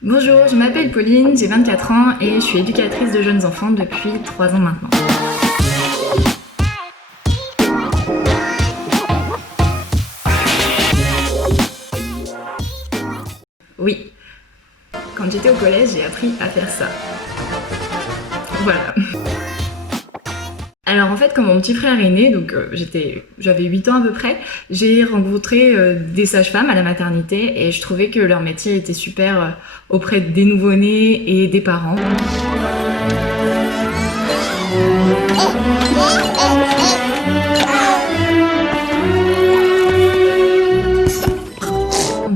Bonjour, je m'appelle Pauline, j'ai 24 ans et je suis éducatrice de jeunes enfants depuis 3 ans maintenant. Oui, quand j'étais au collège, j'ai appris à faire ça. Voilà. Alors en fait, quand mon petit frère est né, donc j'avais 8 ans à peu près, j'ai rencontré des sages-femmes à la maternité et je trouvais que leur métier était super auprès des nouveau-nés et des parents.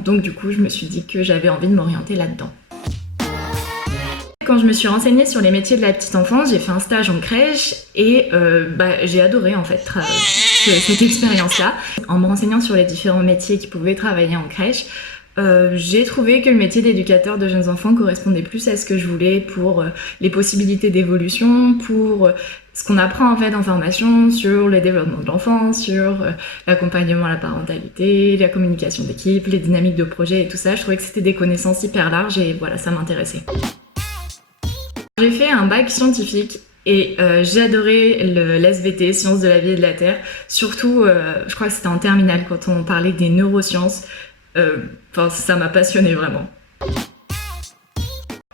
Donc du coup, je me suis dit que j'avais envie de m'orienter là-dedans. Quand je me suis renseignée sur les métiers de la petite enfance, j'ai fait un stage en crèche et j'ai adoré en fait cette expérience-là. En me renseignant sur les différents métiers qui pouvaient travailler en crèche, j'ai trouvé que le métier d'éducateur de jeunes enfants correspondait plus à ce que je voulais pour les possibilités d'évolution, pour ce qu'on apprend en fait en formation sur le développement de l'enfant, sur l'accompagnement à la parentalité, la communication d'équipe, les dynamiques de projet et tout ça. Je trouvais que c'était des connaissances hyper larges et voilà, ça m'intéressait. J'ai fait un bac scientifique et j'ai adoré l'SVT, Sciences de la vie et de la Terre. Surtout, je crois que c'était en terminale quand on parlait des neurosciences. Ça m'a passionnée vraiment.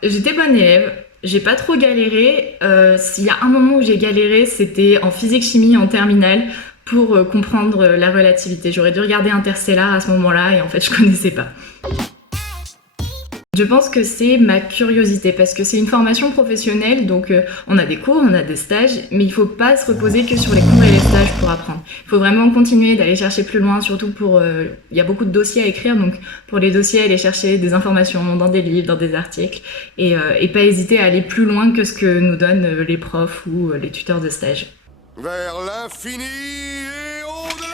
J'étais bonne élève, j'ai pas trop galéré. S'il y a un moment où j'ai galéré, c'était en physique-chimie en terminale pour comprendre la relativité. J'aurais dû regarder Interstellar à ce moment-là et en fait je connaissais pas. Je pense que c'est ma curiosité parce que c'est une formation professionnelle, donc on a des cours, on a des stages, mais il faut pas se reposer que sur les cours et les stages pour apprendre. Il faut vraiment continuer d'aller chercher plus loin, surtout pour... il y a beaucoup de dossiers à écrire, donc pour les dossiers, aller chercher des informations dans des livres, dans des articles, et pas hésiter à aller plus loin que ce que nous donnent les profs ou les tuteurs de stage. Vers l'infini et au-delà.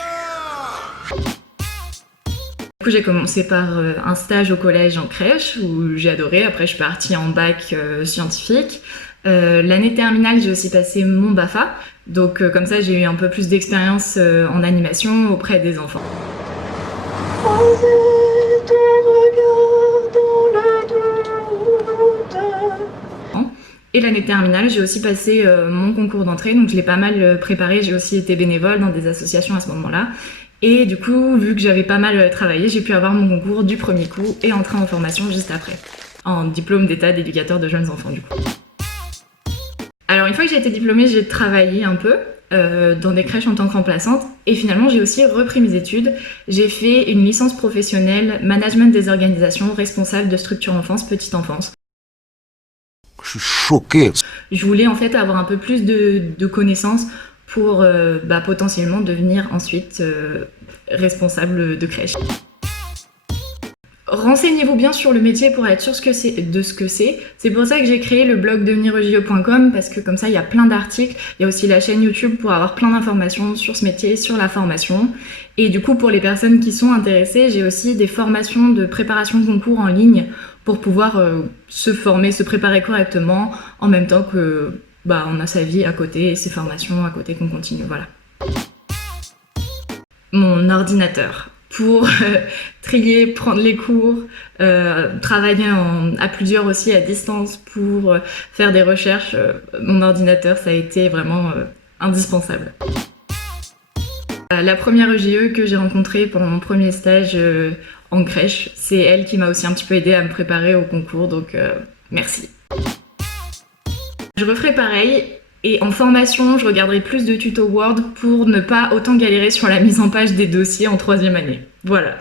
Du coup, j'ai commencé par un stage au collège en crèche où j'ai adoré. Après, je suis partie en bac scientifique. L'année terminale, j'ai aussi passé mon BAFA. Donc, comme ça, j'ai eu un peu plus d'expérience en animation auprès des enfants. Et l'année terminale, j'ai aussi passé mon concours d'entrée. Donc, je l'ai pas mal préparé. J'ai aussi été bénévole dans des associations à ce moment-là. Et du coup, vu que j'avais pas mal travaillé, j'ai pu avoir mon concours du premier coup et entrer en formation juste après, en diplôme d'état d'éducateur de jeunes enfants du coup. Alors une fois que j'ai été diplômée, j'ai travaillé un peu dans des crèches en tant que remplaçante et finalement j'ai aussi repris mes études. J'ai fait une licence professionnelle management des organisations responsable de structure enfance, petite enfance. Je suis choqué. Je voulais en fait avoir un peu plus de connaissances pour potentiellement devenir ensuite responsable de crèche. Renseignez-vous bien sur le métier pour être sûr de ce que c'est. C'est pour ça que j'ai créé le blog devenirejio.com parce que comme ça il y a plein d'articles. Il y a aussi la chaîne YouTube pour avoir plein d'informations sur ce métier, sur la formation. Et du coup pour les personnes qui sont intéressées, j'ai aussi des formations de préparation de concours en ligne pour pouvoir se former, se préparer correctement en même temps que on a sa vie à côté et ses formations à côté qu'on continue, voilà. Mon ordinateur pour trier, prendre les cours, travailler à plusieurs aussi à distance pour faire des recherches. Mon ordinateur, ça a été vraiment indispensable. La première EGE que j'ai rencontrée pendant mon premier stage en crèche, c'est elle qui m'a aussi un petit peu aidée à me préparer au concours, donc merci. Je referai pareil et en formation, je regarderai plus de tutos Word pour ne pas autant galérer sur la mise en page des dossiers en 3e année. Voilà.